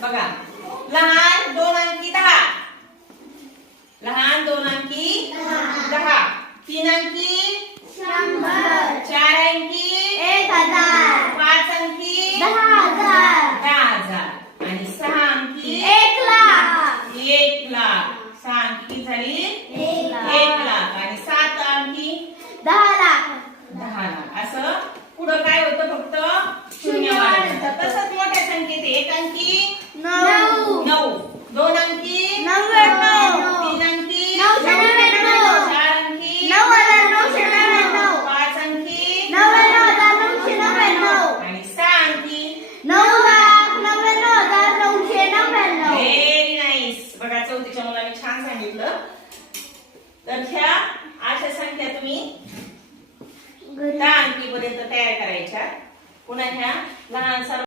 बघा, लहान 2 अंकी 10, लहान 2 अंकी 10, 3 अंकी 100, 4 अंकी 1000, 5 अंकी 10,000, 10,000 आणि 6 अंकी 1,00,000, 1,00,000. 6 अंकी झाली 1,00,000 आणि 7 अंकी 10,00,000. 10,00,000. असं पुढं काय होतं, फक्त शून्य वाढतं. तसंच मोठ्या संख्येत 1 अंकी 9, 9, 2 अंकी 99, 3 अंकी 999, 4 अंकी 9,999, 5 अंकी 99,999, आणि 6 अंकी 9,99,999. Very nice. बघा, चौथीच्या मुलांनी छान सांगितलं. तर ह्या अशा संख्या तुम्ही 10 अंकी पर्यंत तयार करायच्या. पुन्हा ह्या लहान